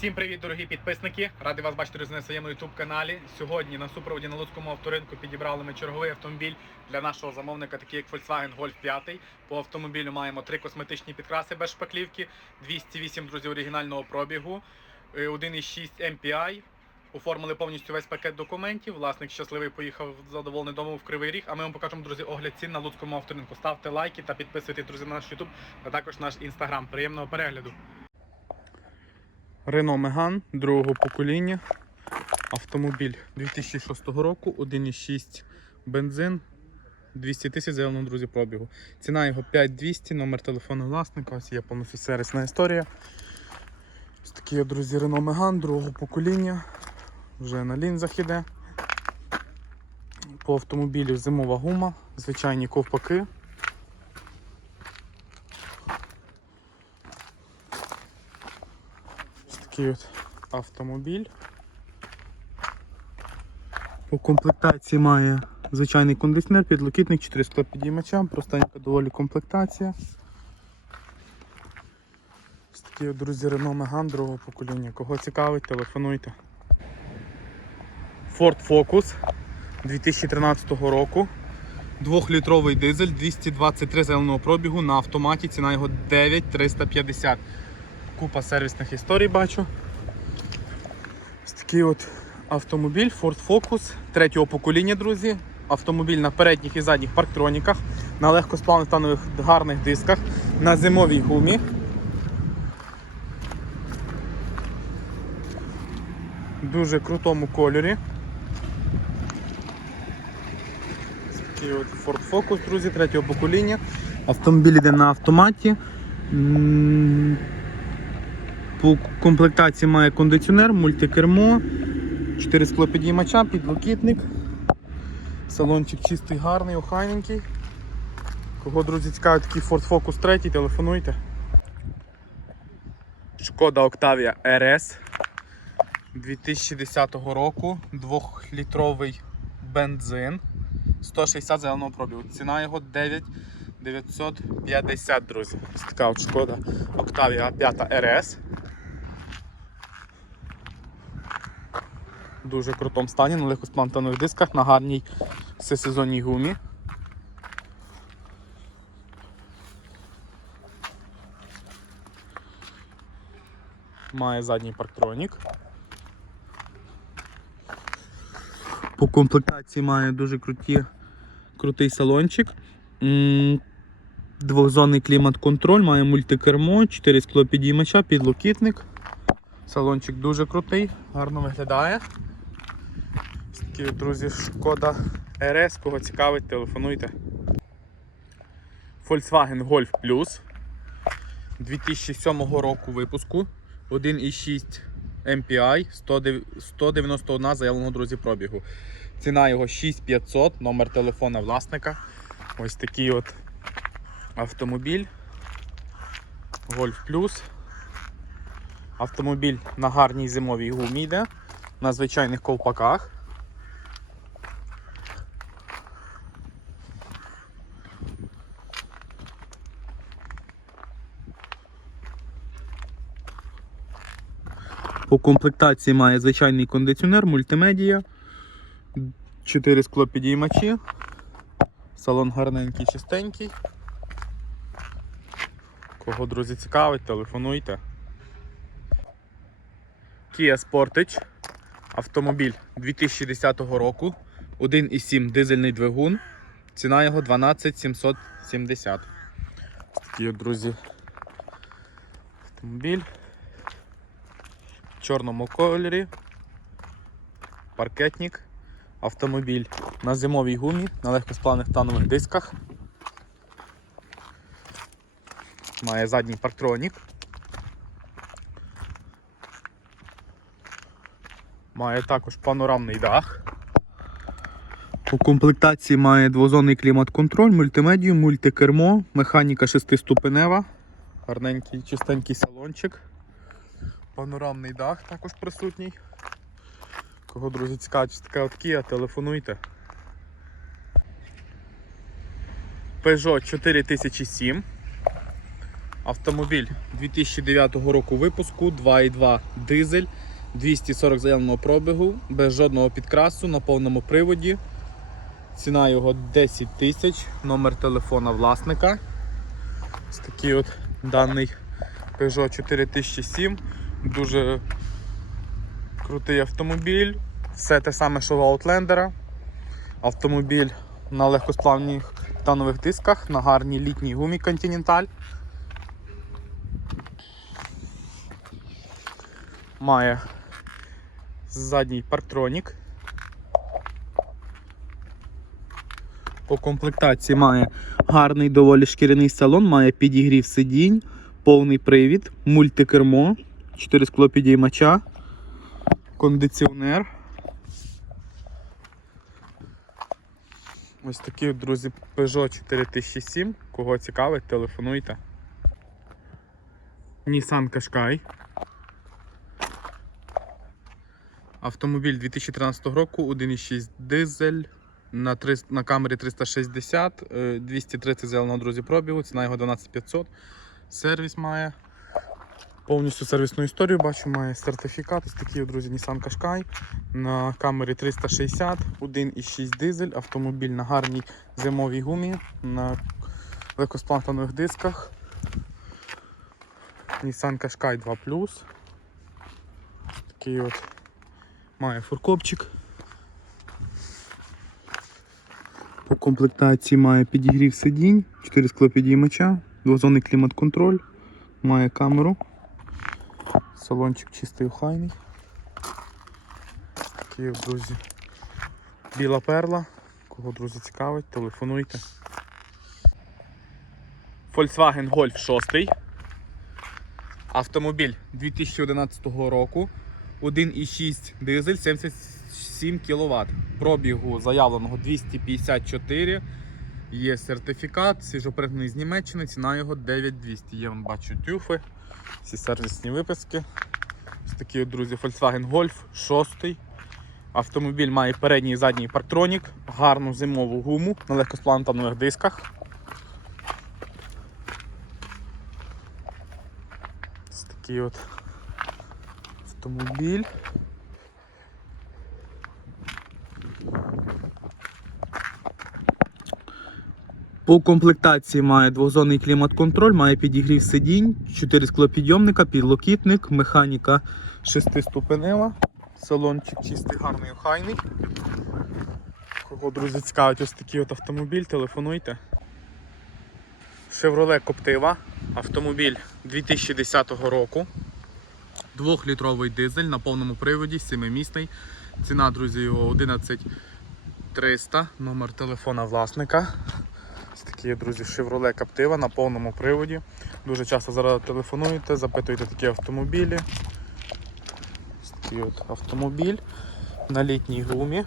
Всім привіт, дорогі підписники! Радий вас бачити на своєму youtube каналі. Сьогодні на супроводі на Луцькому авторинку підібрали ми черговий автомобіль для нашого замовника, такий як Volkswagen Golf 5. По автомобілю маємо три косметичні підкраси без шпаклівки, 208 друзі оригінального пробігу, е, 1,6 MPI. Оформили повністю весь пакет документів. Власник щасливий поїхав задоволений дому в Кривий Ріг. А ми вам покажемо, друзі, огляд цін на Луцькому авторинку. Ставте лайки та підписуйтесь, друзі, на наш YouTube, а також наш інстаграм. Приємного перегляду. Renault Megane другого покоління. Автомобіль 2006 року, 1,6 бензин, 200 тисяч заявлено, друзі, пробігу. Ціна його 5200, номер телефону власника, ось є повністю сервісна історія. Ось от, друзі, Renault Megane другого покоління. Вже на лінзах іде. По автомобілю зимова гума, звичайні ковпаки. Такий автомобіль. По комплектації має звичайний кондиціонер, підлокітник, 4 склопідіймача, простенька доволі комплектація. Ось от, друзі, Renault Megane другого покоління. Кого цікавить, телефонуйте. Ford Focus 2013 року. Двохлітровий дизель, 223 зеленого пробігу на автоматі, ціна його 9350 купа сервісних історій бачу. Ось такий от автомобіль Ford Focus третього покоління, друзі. Автомобіль на передніх і задніх парктроніках, на легкосплавних станових гарних дисках, на зимовій гумі. Дуже крутому кольорі. Такий от Ford Focus, друзі, третього покоління. Автомобіль йде на автоматі. По комплектації має кондиціонер, мультикермо, 4 склопідіймача, підлокітник. Салончик чистий, гарний, охайненький. Кого, друзі, цікавить такий Ford Focus 3, телефонуйте. Шкода Octavia RS 2010 року, 2-літровий бензин, 160 зеленого пробігу. Ціна його 9 950, друзі. Така от шкода Octavia 5 RS. Дуже крутому стані на легкосплантанових дисках, на гарній всесезонній гумі. Має задній парктронік. По комплектації має дуже круті, крутий салончик. Двохзонний клімат-контроль, має мультикермо, 4 склопідіймача, підлокітник. Салончик дуже крутий, гарно виглядає. Ось друзі, шкода РС, кого цікавить, телефонуйте. Volkswagen Golf Plus 2007 року випуску. 1,6 MPI, 191 заявленого друзі пробігу. Ціна його 6500, номер телефона власника. Ось такий от автомобіль. Golf Plus. Автомобіль на гарній зимовій гумі йде, на звичайних ковпаках. По комплектації має звичайний кондиціонер, мультимедія, 4 склопідіймачі, салон гарненький, чистенький. Кого, друзі, цікавить, телефонуйте. Kia Sportage. Автомобіль 2010 року. 1,7 дизельний двигун. Ціна його 12 770. Ось Такий, друзі. Автомобіль. Чорному кольорі. Паркетник. Автомобіль на зимовій гумі, на легкосплавних танових дисках. Має задній парктронік. Має також панорамний дах. У комплектації має двозонний клімат-контроль, мультимедію, мультикермо, механіка шестиступенева, гарненький чистенький салончик. Панорамний дах також присутній. Кого, друзі, цікавить, така от Kia, телефонуйте. Peugeot 4007. Автомобіль 2009 року випуску, 2.2 дизель, 240 заявленого пробігу, без жодного підкрасу на повному приводі. Ціна його 10 тисяч, номер телефона власника. Ось такий от даний Peugeot 4007. Дуже крутий автомобіль. Все те саме, що в Outlander. Автомобіль на легкосплавних танових дисках, на гарній літній гумі Continental. Має задній парктронік. По комплектації має гарний доволі шкіряний салон, має підігрів сидінь, повний привід, мультикермо, 4 склопідіймача, кондиціонер. Ось такі, друзі, Peugeot 4007. Кого цікавить, телефонуйте. Nissan Qashqai. Автомобіль 2013 року, 1,6 дизель на, 3, на камері 360, е, 230 зеленого друзі пробігу, ціна його 12500. Сервіс має. Повністю сервісну історію бачу, має сертифікат. Ось такий, друзі, Nissan Qashqai. На камері 360, 1,6 дизель, автомобіль на гарній зимовій гумі, на легкосплантанових дисках. Nissan Qashqai 2 Такий от має фуркопчик. По комплектації має підігрів сидінь, 4 склопідіймача, двозонний клімат-контроль, має камеру. Салончик чистий охайний. От, друзі. Біла перла. Кого, друзі, цікавить, телефонуйте. Volkswagen Golf 6. Автомобіль 2011 року. 1,6 дизель 77 кВт. Пробігу заявленого 254. Є сертифікат, свіжопригнаний з Німеччини, ціна його 9200. Є, вон, бачу, тюфи, всі сервісні виписки. Ось такі, друзі, Volkswagen Golf 6. Автомобіль має передній і задній парктронік, гарну зимову гуму на легкосплантанових дисках. Ось такий от автомобіль. По комплектації має двозонний клімат-контроль, має підігрів сидінь, 4 склопідйомника, підлокітник, механіка шестиступенева. Салончик чистий, гарний, охайний. Кого, друзі, цікавить ось такий от автомобіль, телефонуйте. Chevrolet Captiva. Автомобіль 2010 року. Двохлітровий дизель на повному приводі, 7-місний. Ціна, друзі, його 11300, номер телефона власника. Ось такі, друзі, Chevrolet Captiva на повному приводі. Дуже часто зараз телефонуєте, запитуєте такі автомобілі. Ось такий от автомобіль на літній гумі.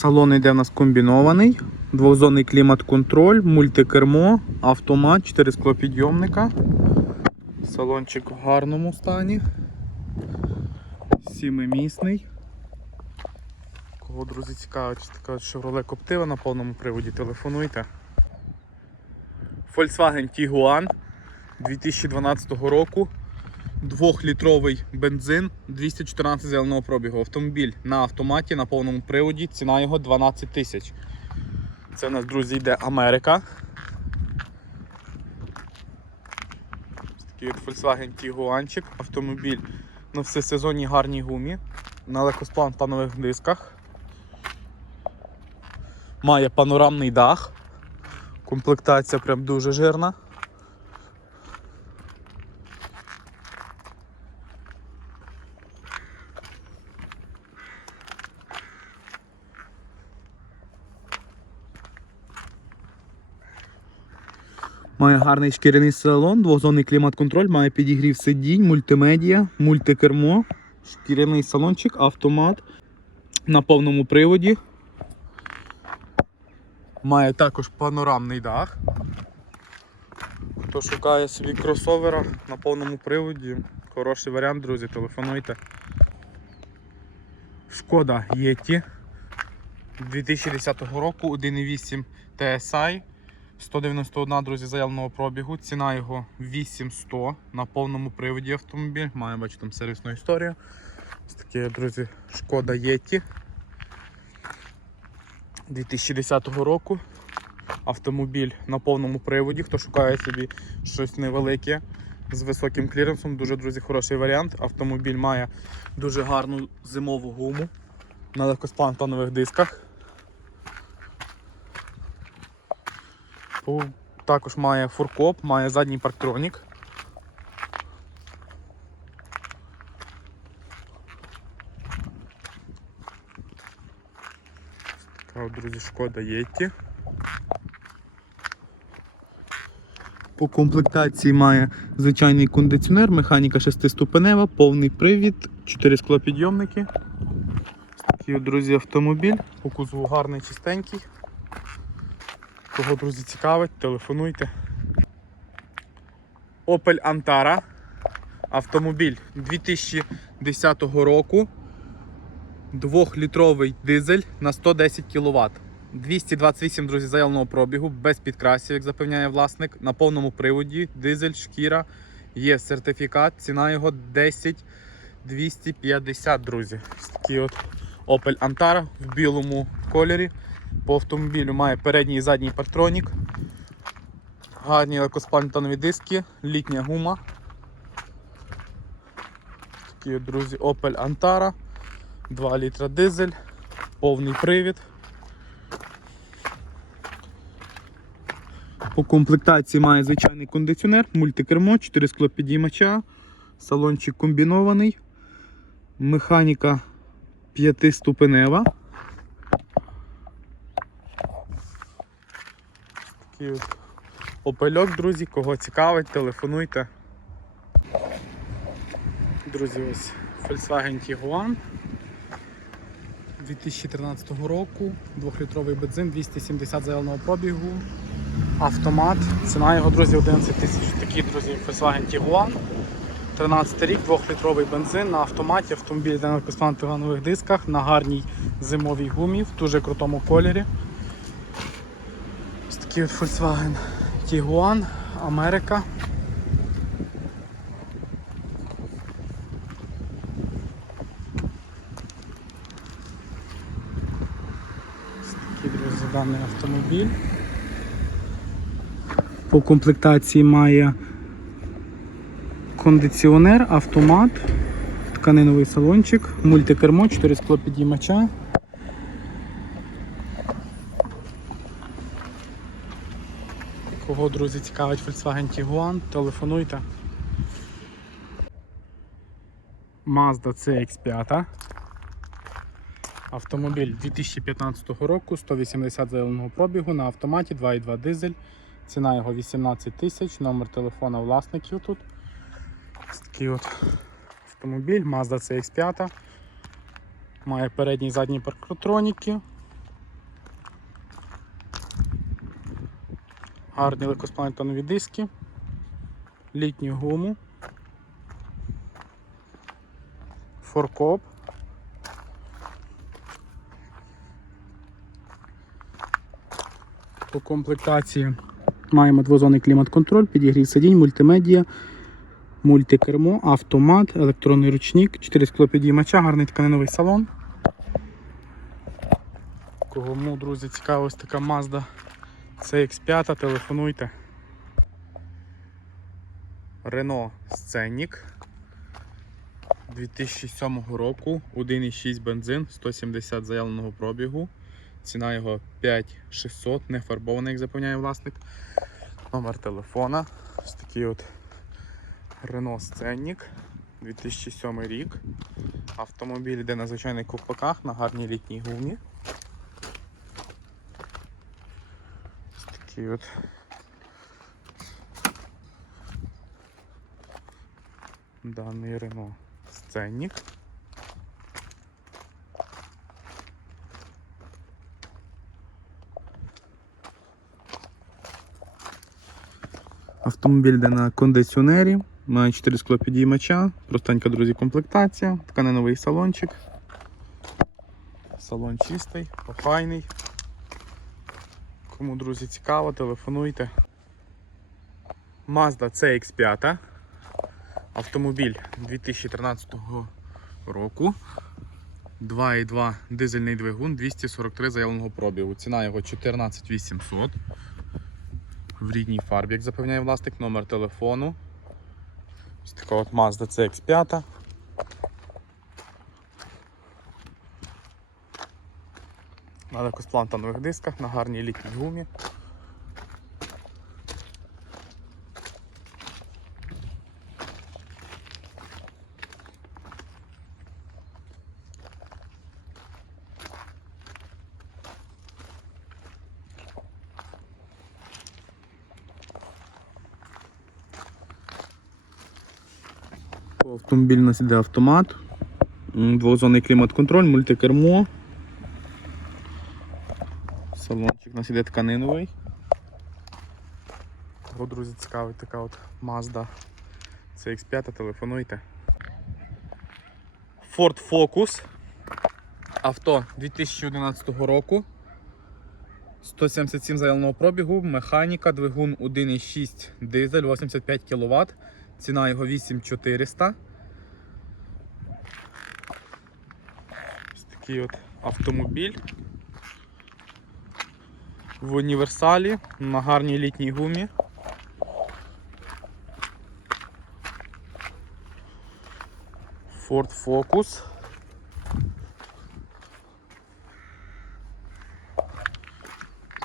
Салон йде у нас комбінований, двозонний клімат-контроль, мультикермо, автомат, 4 склопідйомника. Салончик в гарному стані. Сімимісний. Кого, друзі, цікавить, така Chevrolet Captiva на повному приводі, телефонуйте. Volkswagen Tiguan 2012 року. Двохлітровий бензин 214 зеленого пробігу. Автомобіль на автоматі на повному приводі. Ціна його 12 тисяч. Це у нас, друзі, йде Америка. Ось Такий от Volkswagen Tiguanчик. Автомобіль на всесезонній гарній гумі. На легкосплантанових дисках. Має панорамний дах. Комплектація прям дуже жирна. Має гарний шкіряний салон, двозонний клімат-контроль, має підігрів сидінь, мультимедіа, мультикермо, шкіряний салончик, автомат на повному приводі. Має також панорамний дах. Хто шукає собі кросовера на повному приводі, хороший варіант, друзі, телефонуйте. Шкода Єті 2010 року 1.8 TSI. 191, друзі, заявленого пробігу. Ціна його 8100 на повному приводі автомобіль. Має бачити там сервісну історію. Ось таке, друзі, шкода Єті 2010 року. Автомобіль на повному приводі. Хто шукає собі щось невелике з високим кліренсом, дуже друзі, хороший варіант. Автомобіль має дуже гарну зимову гуму на легкосплантанових дисках. По- Також має фуркоп, має задній парктронік. Така, друзі, шкода Єтті. По комплектації має звичайний кондиціонер, механіка 6-ступенева, повний привід, 4 склопідйомники. Такий, друзі, автомобіль. По кузову гарний, чистенький. Кого, друзі, цікавить, телефонуйте. Opel Antara. Автомобіль 2010 року. Двохлітровий дизель на 110 кВт. 228, друзі, заявленого пробігу, без підкрасів, як запевняє власник. На повному приводі, дизель, шкіра, є сертифікат, ціна його 10 250, друзі. Такий от Opel Antara в білому кольорі. По автомобілю має передній і задній партронік. Гарні легкосплантанові диски, літня гума. Такі, друзі, Opel Antara, 2 літра дизель, повний привід. По комплектації має звичайний кондиціонер, мультикермо, 4 склопідіймача, салончик комбінований, механіка 5-ступенева. Такий от опельок, друзі, кого цікавить, телефонуйте. Друзі, ось Volkswagen Tiguan 2013 року, 2-літровий бензин, 270 заявленого пробігу, автомат. Ціна його, друзі, 11 тисяч. Такий, друзі, Volkswagen Tiguan. 13 рік, 2-літровий бензин на автоматі, автомобіль на космантових дисках, на гарній зимовій гумі, в дуже крутому кольорі. Такий от Volkswagen Tiguan, Америка. Ось друзі, даний автомобіль. По комплектації має кондиціонер, автомат, тканиновий салончик, мультикермо, 4 склопідіймача. Кого, друзі, цікавить Volkswagen Tiguan, телефонуйте. Mazda CX5. Автомобіль 2015 року, 180 заявленого пробігу на автоматі, 2,2 дизель. Ціна його 18 тисяч, номер телефона власників тут. Ось такий от автомобіль, Mazda CX5. Має передній і задній парктроніки. Гарні легкоспланетонові диски, літню гуму, форкоп. По комплектації маємо двозонний клімат-контроль, підігрів сидінь, мультимедіа, мультикермо, автомат, електронний ручник, 4 склопідіймача, гарний тканиновий салон. Кому, друзі, цікава ось така Mazda CX5, телефонуйте. Renault Scenic 2007 року, 1,6 бензин, 170 заявленого пробігу. Ціна його 5600, не фарбований, як запевняє власник. Номер телефона. Ось такий от Renault Scenic 2007 рік. Автомобіль йде на звичайних ковпаках на гарній літній гумі. такий от. Даний Рено сценник. Автомобіль йде на кондиціонері, має 4 склопідіймача, простенька, друзі, комплектація, тканеновий салончик. Салон чистий, охайний. Кому, друзі, цікаво, телефонуйте. Mazda CX5. Автомобіль 2013 року. 2,2 дизельний двигун, 243 заявленого пробігу. Ціна його 14 800. В рідній фарбі, як запевняє власник, номер телефону. Ось така от Mazda CX5. На легкосплантанових дисках, на гарній літній гумі. По автомобілю у нас іде автомат, двозонний клімат-контроль, мультикермо. Салончик у нас іде тканиновий. Кого, друзі, цікавить така от Mazda CX5, телефонуйте. Ford Focus. Авто 2011 року. 177 заявленого пробігу, механіка, двигун 1,6 дизель, 85 кВт. Ціна його 8400. Ось такий от автомобіль. В універсалі на гарній літній гумі. Ford Focus.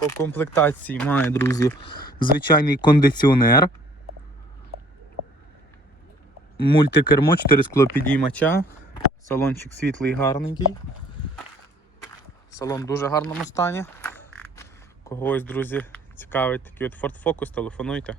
По комплектації має, друзі, звичайний кондиціонер. Мультикермо, 4 склопідіймача. Салончик світлий гарненький. Салон в дуже гарному стані. Когось, друзі, цікавить такий от Ford Focus, телефонуйте.